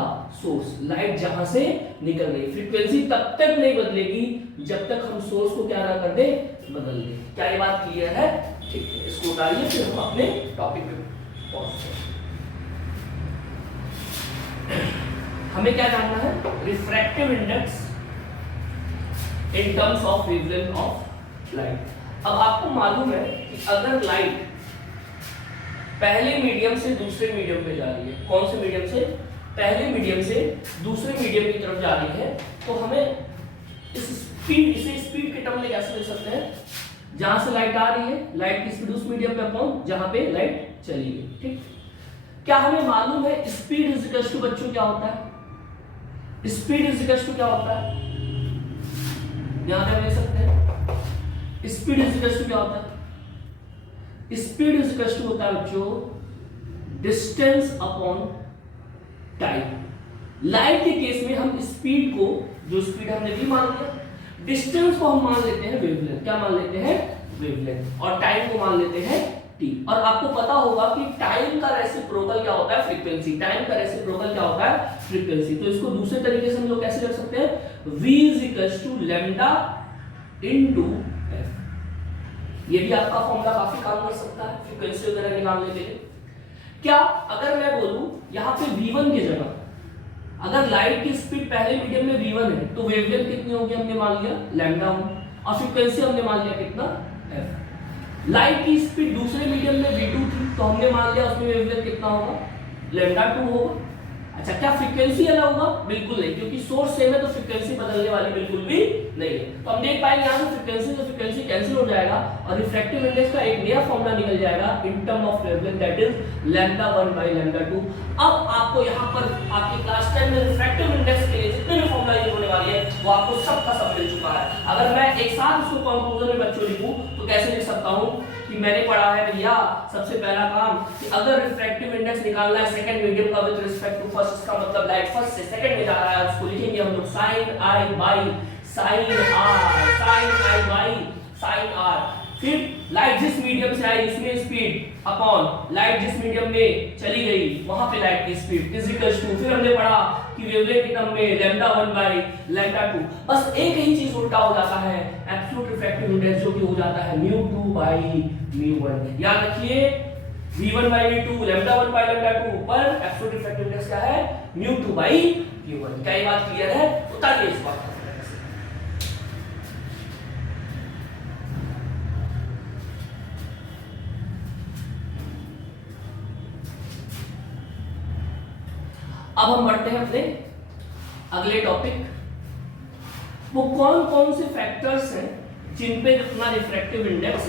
सोर्स। लाइट जहां से निकल रही, फ्रीक्वेंसी तब तक नहीं बदलेगी जब तक हम सोर्स को क्या ना कर दे, बदल दे। क्या ये बात क्लियर है? ठीक है, इसको उतारिए, फिर हम अपने टॉपिक पे पहुंचते हैं। हमें क्या जानना है? Refractive index in terms of wavelength of light. अब आपको मालूम है कि अगर लाइट पहले मीडियम से दूसरे मीडियम में जा रही है, कौन से मीडियम से? पहले मीडियम से दूसरे मीडियम की तरफ जा रही है, तो हमें इसे स्पीड के टर्म में कैसे लिख सकते हैं? जहां से लाइट आ रही है, लाइट की स्पीड उस मीडियम पे अपॉन जहां पे लाइट चली गई। ठीक, क्या हमें मालूम है स्पीड इज इक्वल टू बच्चों क्या होता है? स्पीड इज इक्वल टू क्या होता है? यहां पे हम लिख सकते हैं स्पीड इज इक्वल टू क्या होता है? स्पीड इज इक्वल टू होता है बच्चों डिस्टेंस अपॉन टाइम। लाइट के केस में हम स्पीड को, जो स्पीड हमने भी मान लिया, डिस्टेंस को हम मान लेते हैं वेवलेंथ। क्या मान लेते हैं? वेवलेंथ। और टाइम को मान लेते हैं t। और आपको पता होगा कि टाइम का रेसिप्रोकल क्या होता है? फ्रीक्वेंसी। टाइम का रेसिप्रोकल क्या होता है? फ्रीक्वेंसी। तो इसको दूसरे तरीके से हम लोग कैसे लिख सकते हैं? v = lambda * f। ये भी आपका फॉर्मूला काफी काम कर सकता है फ्रीक्वेंसी वगैरह निकालने के लिए। क्या अगर मैं बोलूं यहां पे v1 की जगह, अगर लाइट की स्पीड पहले मीडियम में v1 है तो वेवलेंथ कितनी होगी? हमने मान लिया λ1, और फ्रीक्वेंसी हमने मान लिया कितना? f। लाइट की स्पीड दूसरे मीडियम में v2 थी, तो हमने मान लिया उसमें वेवलेंथ कितना होगा? λ2 होगा। अच्छा, क्या फ्रीक्वेंसी अलग होगा? बिल्कुल नहीं, क्योंकि सोर्स सेम है तो फ्रीक्वेंसी बदलने वाली बिल्कुल भी नहीं है। तो हम देख पाएंगे यहाँ से फ्रीक्वेंसी से फ्रीक्वेंसी कैंसिल हो जाएगा और रिफ्रैक्टिव इंडेक्स का एक नया फॉर्मूला निकल जाएगा in term of wavelength, that is λ1/λ2। अब आपको यहाँ पर आपके क्लास 10 में रिफ्रैक्टिव इंडेक्स के लिए जितने भी फॉर्मूला यूज होने वाली है वो आपको सब का सब मिल चुका है। अगर मैं एक साथ उसको कंक्लूजन में बच्चों लिखूं तो कैसे लिख सकता हूं कि मैंने पढ़ा है भैया, सबसे पहला काम कि अगर रिफ्रैक्टिव इंडेक्स निकालना है सेकंड मीडियम का विद रिस्पेक्ट टू फर्स्ट, इसका मतलब लाइट फर्स्ट से सेकंड में जा रहा है, उसको लिखेंगे हम लोग sin i by sin i by sin r। फिर लाइट जिस मीडियम से आई उसमें स्पीड अपॉन लाइट जिस मीडियम में चली गई वहां पे लाइट की स्पीड इज इक्वल्स टू, फिर हमने पढ़ा कि वेवलेंथ के टर्म में λ1/λ2। बस एक ही चीज उल्टा हो जाता है, एब्सोल्यूट रिफ्रैक्टिव इंडेक्स जो कि हो जाता है μ2/μ1। याद रखिए v1/v2 λ1/λ2 पर एब्सोल्यूट रिफ्रैक्टिव इंडेक्स क्या है? μ2/μ1। क्या ये बात क्लियर है? उतारिए इस बात को। अब हम बढ़ते हैं अपने अगले टॉपिक। वो कौन कौन से फैक्टर्स हैं जिन पे अपना रिफ्रैक्टिव इंडेक्स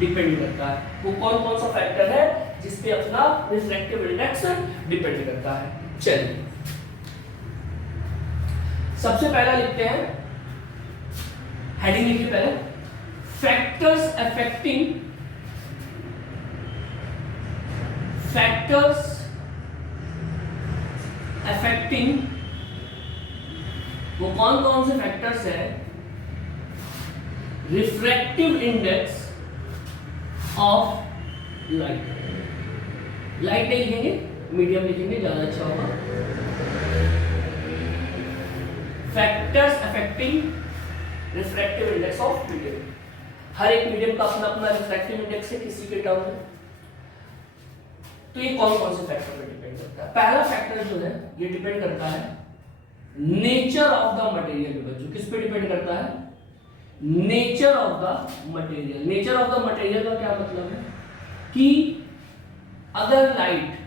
डिपेंड करता है? वो कौन कौन सा फैक्टर है जिस पे अपना रिफ्रैक्टिव इंडेक्स डिपेंड करता है? चलिए सबसे पहला लिखते हैं, हेडिंग लिखिए पहले, फैक्टर्स अफेक्टिंग वो कौन कौन से फैक्टर्स है refractive index of light. Light नहीं लिखेंगे, मीडियम लिखेंगे, ज्यादा अच्छा होगा। Factors affecting refractive index of medium. हर एक मीडियम का अपना अपना रिफ्रैक्टिव इंडेक्स है किसी के टर्म में। तो ये कौन कौन से फैक्टर पे डिपेंड करता है? पहला फैक्टर जो है ये डिपेंड करता है नेचर ऑफ द मटेरियल पे। बच्चों किस पे डिपेंड करता है? Nature of the material. Nature of the material का क्या मतलब है कि अगर लाइट,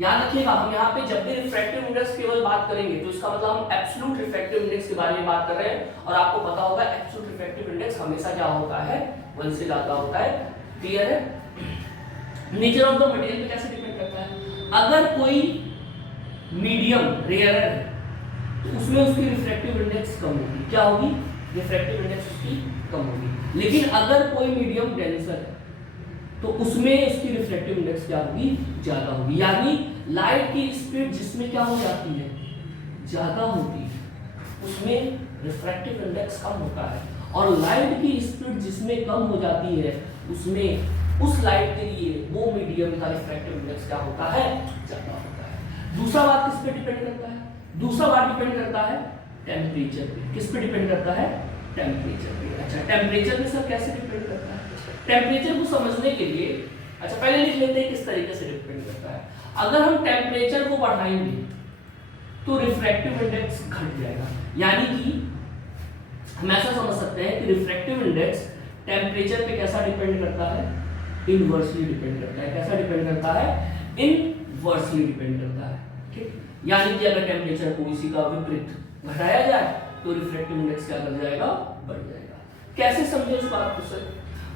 याद रखिएगा हम यहाँ पे जब भी रिफ्रैक्टिव इंडेक्स केवल बात करेंगे तो इसका मतलब हम एब्सोल्यूट रिफ्रैक्टिव इंडेक्स के बारे में बात कर रहे हैं, और आपको पता होगा एब्सोल्यूट रिफ्रैक्टिव इंडेक्स हमेशा क्या होता है? 1 से ज्यादा होता है। क्लियर है? नेचर ऑफ द मटेरियल पे कैसे डिपेंड करता है? अगर कोई मीडियम रेयर है तो उसमें उसकी रिफ्रैक्टिव इंडेक्स कम होगी। क्या होगी? रिफ्रैक्टिव इंडेक्स उसकी कम होगी। लेकिन अगर कोई मीडियम डेंसर है तो उसमें उसकी रिफ्रैक्टिव इंडेक्स क्या होगी? ज्यादा होगी। यानी लाइट की स्पीड जिसमें क्या हो जाती है? ज्यादा होती है, उसमें रिफ्रैक्टिव इंडेक्स कम होता है। और लाइट की स्पीड जिसमें कम हो जाती है उसमें उस लाइट के लिए वो मीडियम का रिफ्रैक्टिव इंडेक्स क्या होता है? ज्यादा होता है। दूसरा बात किस पे डिपेंड करता है? दूसरा बात डिपेंड करता है टेम्परेचर पे। किस पे डिपेंड करता है? टेम्परेचर पे। अच्छा, टेम्परेचर पे सर कैसे डिपेंड करता है? टेम्परेचर को समझने के लिए अच्छा पहले लिख लेते हैं किस तरीके से डिपेंड करता है। अगर हम टेम्परेचर को बढ़ाएंगे तो रिफ्रैक्टिव इंडेक्स घट जाएगा। यानी कि हम ऐसा समझ सकते हैं कि रिफ्रैक्टिव इंडेक्स टेम्परेचर पे कैसा डिपेंड करता है? इनवर्सली डिपेंड करता है। कैसा डिपेंड करता है? इनवर्सली डिपेंड करता है। ठीक, यानी कि अगर टेम्परेचर को इसी का विपरीत घटाया जाए तो रिफ्रैक्टिव इंडेक्स क्या कर जाएगा? बढ़ जाएगा। कैसे समझे इस बात को सर?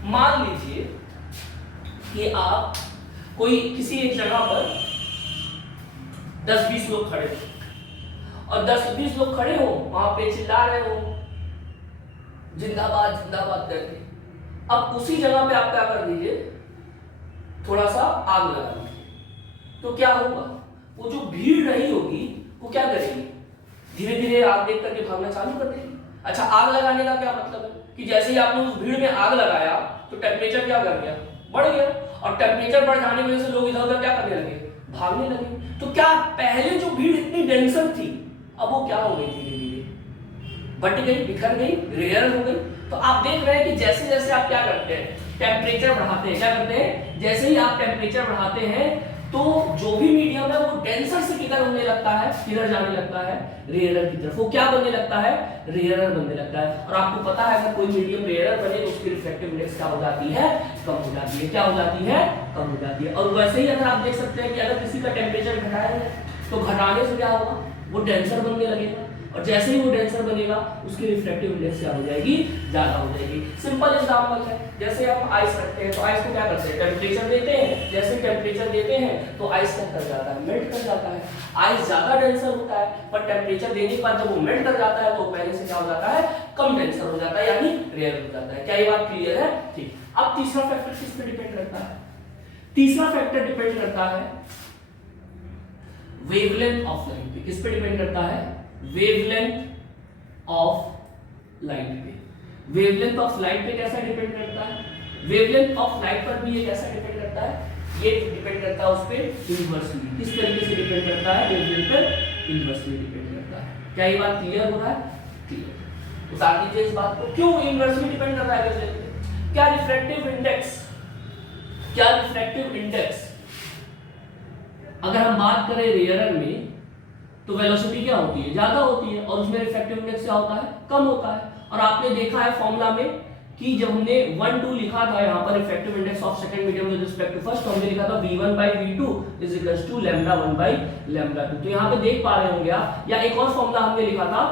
मान लीजिए कि आप कोई किसी एक जगह पर 10-20 लोग खड़े हो और 10-20 लोग खड़े हो, वहां पे चिल्ला रहे हो जिंदाबाद जिंदाबाद करके। अब उसी जगह पे आप क्या कर दीजिए? थोड़ा सा आग लगा दीजिए। तो क्या होगा? वो जो भीड़ रही होगी वो क्या करेगी? धीरे धीरे आग देख करके भागना चालू कर देगी। अच्छा, आग लगाने का क्या मतलब है कि जैसे ही आपने उस भीड़ में आग लगाया तो टेम्परेचर क्या कर गया? बढ़ गया। और टेम्परेचर बढ़ जाने की वजह से लोग इधर उधर क्या करने लगे? भागने लगे। तो क्या पहले जो भीड़ इतनी डेंसर थी अब वो क्या हो गई? धीरे धीरे बट गई, बिखर गई, रेयर हो गई। तो आप देख रहे हैं कि जैसे जैसे आप क्या करते हैं? टेम्परेचर बढ़ाते हैं। क्या करते हैं? जैसे ही आप टेम्परेचर बढ़ाते हैं तो जो भी मीडियम है वो डेंसर से किधर होने लगता है? किधर जाने लगता है? रेयरर की तरफ। वो क्या बनने लगता है? रेयरर बनने लगता है। और आपको पता है अगर कोई मीडियम रेयरर बने तो उसकी रिफ्रैक्टिव इंडेक्स क्या हो जाती है? कम हो जाती है। क्या हो जाती है? कम हो जाती है। और वैसे ही अगर आप देख सकते हैं कि अगर किसी का टेम्परेचर घटाया जाए तो घटाने से क्या होगा, वो डेंसर बनने लगेगा, और जैसे ही वो डेंसर बनेगा उसकी रिफ्रैक्टिव इंडेक्स क्या हो जाएगी, ज्यादा हो जाएगी। सिंपल एग्जांपल है, जैसे हम आइस रखते हैं तो आइस को क्या करते हैं, टेम्परेचर देते हैं, जैसे टेम्परेचर देते हैं तो आइस क्या कर जाता है, मेल्ट कर जाता है। आइस ज्यादा डेंसर होता है, पर टेम्परेचर देने के बाद जब वो मेल्ट कर जाता है तो पहले से क्या हो जाता है, कम डेंसर हो जाता है, यानी रेयर हो जाता है। क्या ये बात क्लियर है? ठीक। अब तीसरा फैक्टर किस पे डिपेंड करता है? तीसरा फैक्टर डिपेंड करता है वेवलेंथ ऑफ लाइट पे। किस पे डिपेंड करता है? वेवलेंथ ऑफ लाइट पे। वेवलेंथ ऑफ लाइट पे कैसा डिपेंड करता है? वेवलेंथ ऑफ लाइट पर भी ये कैसा डिपेंड करता है? ये डिपेंड करता है उस पे इनवर्सली। किस तरीके से डिपेंड करता है? वेवलेंथ पर इनवर्सली डिपेंड करता है। क्या ये बात क्लियर हो रहा है? क्लियर। उतार दीजिए इस बात को। क्यों इनवर्सली डिपेंड कर रहा है वेवलेंथ पे? क्या रिफ्रैक्टिव इंडेक्स, क्या रिफ्रैक्टिव इंडेक्स अगर हम बात करें रेयरर में तो वेलोसिटी क्या होती है, ज्यादा होती है, और उसमें रिफ्रैक्टिव इंडेक्स क्या होता है, कम होता है। और आपने देखा है फॉर्मूला में कि जब हमने 1 2 लिखा था यहाँ पर refractive index of second medium with respect to first, तो हमने लिखा था v1 by v2 is equals to lambda 1 by lambda 2। तो यहाँ पे देख पा रहे होंगे आप, या एक और फॉर्मूला हमने लिखा था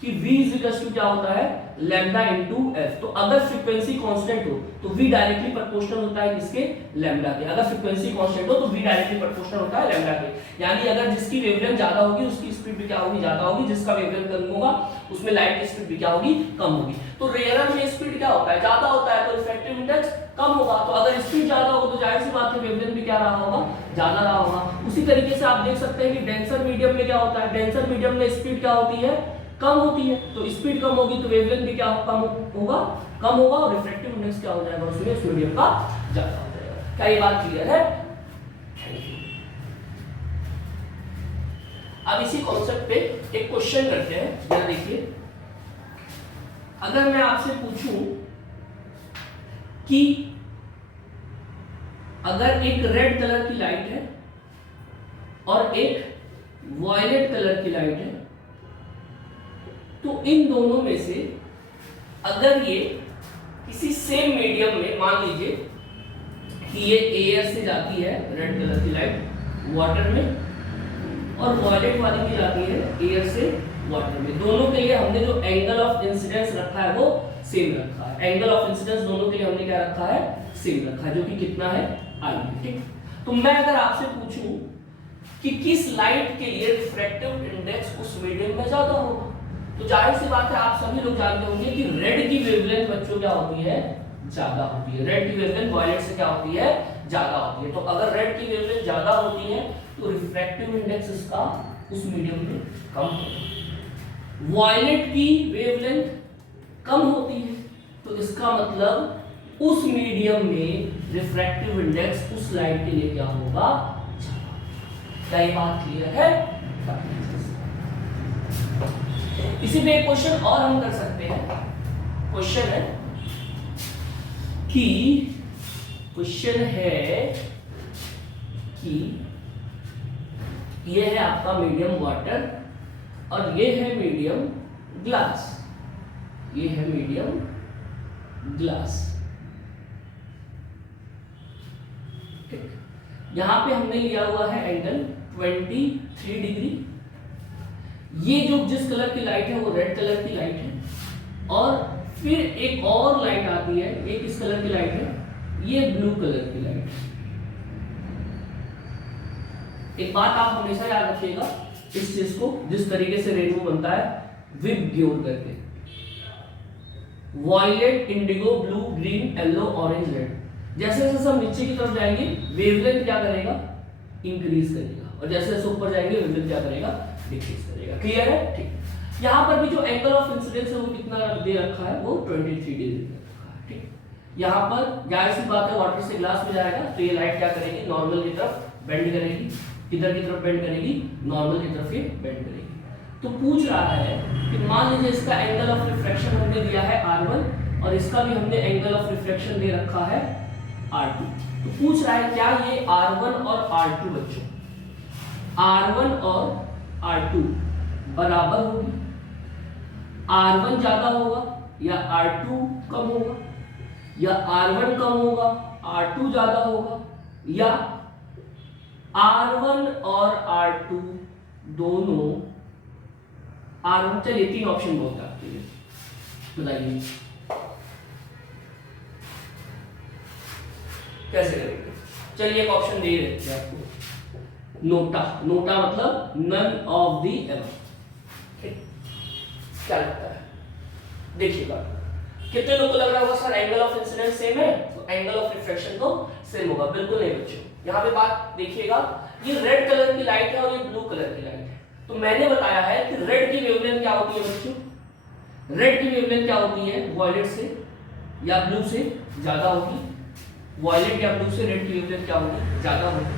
कि v इज इक्वल्स टू क्या होता है, लैम्डा इनटू f। तो अगर फ्रीक्वेंसी कांस्टेंट हो तो v डायरेक्टली प्रोपोर्शनल होता है किसके, लैम्डा के। अगर फ्रीक्वेंसी कांस्टेंट हो तो v डायरेक्टली प्रोपोर्शनल होता है लैम्डा के। यानी अगर जिसकी वेवलेंथ ज्यादा होगी उसकी स्पीड भी क्या होगी, ज्यादा होगी, जिसका वेवलेंथ कम होगा उसमें लाइट की स्पीड भी क्या होगी, कम होगी। तो रेयरर में स्पीड क्या होता है, ज्यादा होता है, तो रिफ्रैक्टिव इंडेक्स कम होगा। तो अगर स्पीड ज्यादा होगा तो जाहिर सी बात है वेवलेंथ भी क्या रहा होगा, ज्यादा रहा होगा। उसी तरीके से आप देख सकते हैं कि डेंसर मीडियम में क्या होता है, डेंसर मीडियम में स्पीड क्या होती है, कम होती है। तो स्पीड कम होगी तो वेवलेंथ भी क्या कम होगा, और रिफ्रैक्टिव इंडेक्स क्या हो जाएगा उसमें, उस मीडियम का ज्यादा हो जाएगा। क्या ये बात क्लियर है? अब इसी कॉन्सेप्ट पे एक क्वेश्चन करते हैं, जरा देखिए। अगर मैं आपसे पूछूं कि अगर एक रेड कलर की लाइट है और एक वॉयलेट कलर की लाइट है, तो इन दोनों में से अगर ये किसी सेम मीडियम में, मान लीजिए कि ये एयर से जाती है रेड कलर की लाइट वाटर में, और वॉयलेट वाली की जाती है एयर से वाटर में, दोनों के लिए हमने जो एंगल ऑफ इंसिडेंस रखा है वो सेम रखा है। एंगल ऑफ इंसिडेंस दोनों के लिए हमने क्या रखा है, सेम रखा है, जो कि कितना है, आई। ठीक। तो मैं अगर आपसे पूछूं कि किस लाइट के लिए रिफ्रैक्टिव इंडेक्स उस मीडियम में ज्यादा होगा, तो जाहिर सी बात है आप सभी लोग जानते होंगे कि रेड की वेवलेंथ बच्चों क्या होती है, ज्यादा होती है। रेड की वेवलेंथ वॉयलेट से क्या होती है, ज्यादा होती है। तो अगर रेड की वेवलेंथ ज्यादा होती है तो रिफ्रैक्टिव इंडेक्स इसका उस मीडियम में कम होगा। वॉयलेट की वेवलेंथ कम होती है तो इसका मतलब उस मीडियम में रिफ्रैक्टिव इंडेक्स उस लाइट के लिए क्या होगा, ज्यादा। क्या ये बात क्लियर है? इसी पे एक क्वेश्चन और हम कर सकते हैं। क्वेश्चन है कि ये है आपका मीडियम वाटर और ये है मीडियम ग्लास, ये है मीडियम ग्लास। ठीक। यहां पे हमने लिया हुआ है एंगल 23 डिग्री। ये जो जिस कलर की लाइट है वो रेड कलर की लाइट है, और फिर एक और लाइट आती है, ये किस कलर की लाइट है, ये ब्लू कलर की लाइट है। एक बात आप हमेशा याद रखिएगा इस चीज को, जिस तरीके से रेनबो बनता है विबग्योर करके, violet, indigo, blue, green, yellow, orange, red. जैसे जैसे हम नीचे की तरफ जाएंगे वेवलेंथ क्या करेगा, इंक्रीज करेगा, और जैसे जैसे ऊपर जाएंगे वेवलेंथ क्या करेगा, डिक्रीज करेगा। क्लियर है? ठीक। यहाँ पर भी जो एंगल ऑफ इंसिडेंस है वो कितना दे रखा है, वो 23 डिग्री दे रखा है। ठीक। यहाँ पर जाहिर सी बात है वाटर से ग्लास में जाएगा तो ये लाइट क्या करेगी, नॉर्मल की तरफ बेंड करेगी। किधर की तरफ बेंड करेगी, नॉर्मल की तरफ ये बेंड करेगी। तो पूछ रहा है कि मान लीजिए इसका एंगल ऑफ रिफ्रैक्शन हमने दिया है r1 और इसका भी हमने एंगल ऑफ रिफ्रैक्शन दे रखा है r2। तो पूछ रहा है क्या ये r1 और r2 बच्चों, r1 और r2 बराबर होगी, r1 ज्यादा होगा या r2 कम होगा, या r1 कम होगा r2 ज्यादा होगा, या r1 और r2 दोनों R1, चलिए 3 ऑप्शन बहुत आपके लिए, बताइए कैसे करेंगे। चलिए एक ऑप्शन दे देते हैं आपको, नोटा। नोटा मतलब नन ऑफ द एबव। क्या लगता है, देखिएगा कितने लोगों को लग रहा होगा sir angle of incidence same है तो एंगल ऑफ रिफ्लेक्शन तो सेम होगा। बिल्कुल नहीं बच्चों, यहाँ पे बात देखिएगा, ये रेड कलर की लाइट है और ये ब्लू कलर की लाइट है। तो मैंने बताया है कि रेड की वेवलेंथ क्या होती है बच्चों, रेड की वेवलेंथ क्या होती है, वॉयलेट से या ब्लू से ज्यादा होगी। वॉयलेट या ब्लू से रेड की वेवलेंथ क्या होगी, ज्यादा होगी।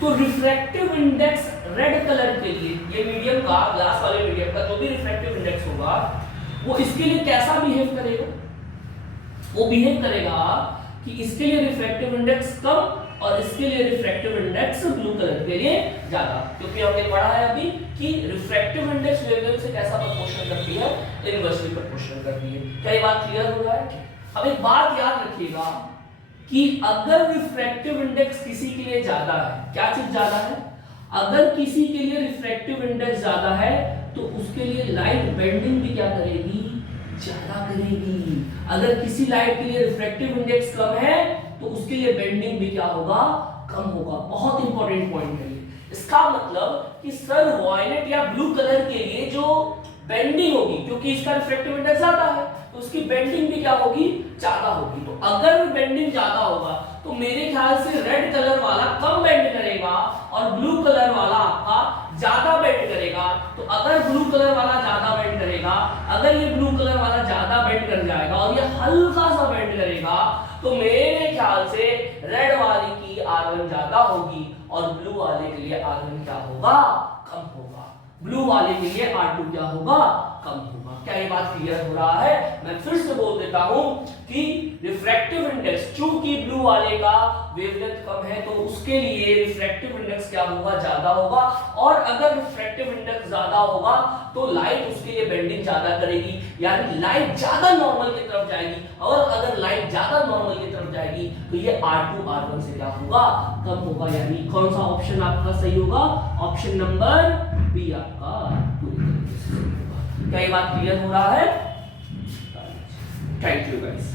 तो रिफ्रैक्टिव इंडेक्स रेड कलर के लिए, ये मीडियम का, ग्लास वाले मीडियम का जो भी रिफ्रैक्टिव इंडेक्स होगा वो इसके लिए कैसा बिहेव करेगा, वो बिहेव करेगा कि इसके लिए रिफ्रैक्टिव इंडेक्स कम और इसके लिए रिफ्रैक्टिव इंडेक्स ब्लू कलर के लिए ज्यादा, क्योंकि हमने पढ़ा है अभी कि रिफ्रैक्टिव इंडेक्स वेवलेंथ से कैसा प्रोपोर्शनल करती है, इनवर्सली प्रोपोर्शनल करती है। क्या ये बात क्लियर हो रहा है? अब एक बात याद रखिएगा कि अगर रिफ्रैक्टिव इंडेक्स किसी के लिए ज्यादा है, क्या चीज ज्यादा है, अगर किसी के लिए रिफ्रैक्टिव इंडेक्स ज्यादा है तो उसके लिए लाइट बेंडिंग भी क्या करेगी, ज्यादा करेगी। अगर किसी लाइट के लिए रिफ्रैक्टिव इंडेक्स कम है तो उसके लिए बेंडिंग भी क्या होगा, कम होगा। बहुत इंपॉर्टेंट पॉइंट है ये। इसका मतलब कि सर वॉयलेट या ब्लू कलर के लिए जो बेंडिंग होगी, क्योंकि इसका रिफ्रैक्टिव इंडेक्स ज्यादा है तो उसकी बेंडिंग भी क्या होगी, ज्यादा होगी। तो अगर बेंडिंग ज्यादा होगा तो मेरे ख्याल से रेड कलर वाला कम बेंड करेगा और ब्लू कलर वाला आपका ज्यादा बेंड करेगा। तो अगर ब्लू कलर वाला ज्यादा बेंड करेगा, अगर ये ब्लू कलर वाला ज्यादा बेंड कर जाएगा और ये हल्का सा बेंड करेगा तो मेरे ख्याल से रेड वाले की R1 ज्यादा होगी और ब्लू वाले के लिए R1 क्या होगा, कम होगा। ब्लू वाले के लिए R2 क्या होगा, कम होगा। क्या ये बात क्लियर हो रहा है? मैं फिर से बोल देता हूं कि रिफ्रैक्टिव इंडेक्स, चूंकि ब्लू वाले का वेवलेंथ कम है तो उसके लिए रिफ्रैक्टिव इंडेक्स क्या होगा, ज्यादा होगा। और अगर रिफ्रैक्टिव इंडेक्स ज्यादा होगा तो लाइट उसके लिए बेंडिंग ज्यादा करेगी, यानी लाइट ज्यादा नॉर्मल की तरफ जाएगी। और अगर लाइट ज्यादा नॉर्मल की तरफ जाएगी तो ये R2 R1 से क्या होगा, कम होगा। यानी कौन सा ऑप्शन आपका सही होगा, ऑप्शन नंबर बी आपका पूरी तरीके से सही होगा। क्या ये बात क्लियर हो रहा है? Thank you guys.